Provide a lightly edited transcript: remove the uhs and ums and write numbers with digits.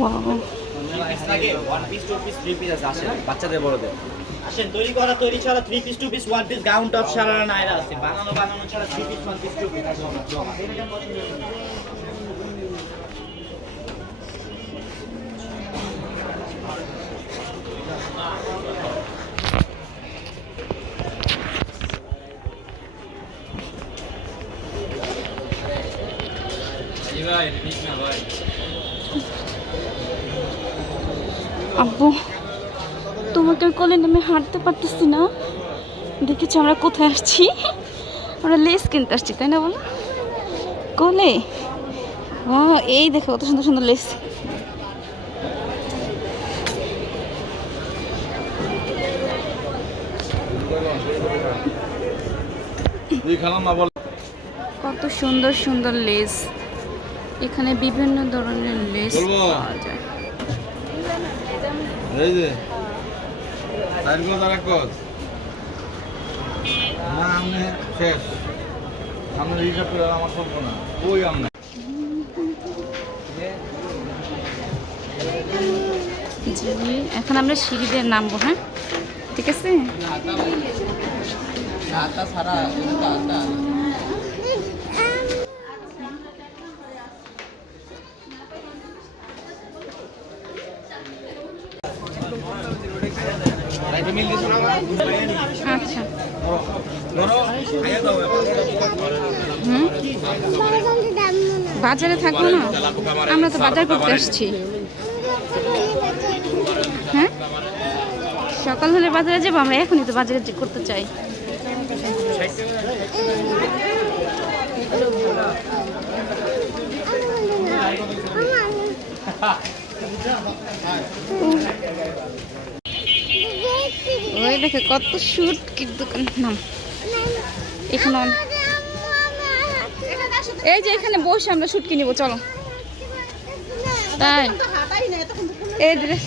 Wow, one piece two piece three piece আছে বাচ্চাদের বড়দের। আসেন তৈরি ছাড়া three piece two piece one piece gown top sharara Naira আছে, বানানো ছাড়া three piece one piece two piece আছে। আব্বু তোমাকে কোলে নেমে হাঁটতে পারতেছি না। দেখেছি আমরা কোথায় আসছি, আমরা লেস কিনতে আসছি তাই না বলো? কোলে ও এই দেখো কত সুন্দর সুন্দর লেস। কত সুন্দর সুন্দর লেস, এখানে বিভিন্ন ধরনের লেস পাওয়া যায়। এই যে চার গজ আর এক গজ না আমনে শেষ, সামনে রিজার্ভ করে আমার চলবো না ওই আমনে। জি এখন আমরা সিঁড়ি দিয়ে নামবো, হ্যাঁ ঠিক আছে। আচ্ছা বাজারে থাকবো না, আমরা তো বাজার করতে আসছি। হ্যাঁ সকাল হলে বাজারে যাবো, আমরা এখনই তো বাজারে করতে চাই। ওই দেখে কত শুট কি দোকান নাম এখানে। এই যে এখানে বসে আমরা শুটকি নিবো চলো। তাই এই ড্রেস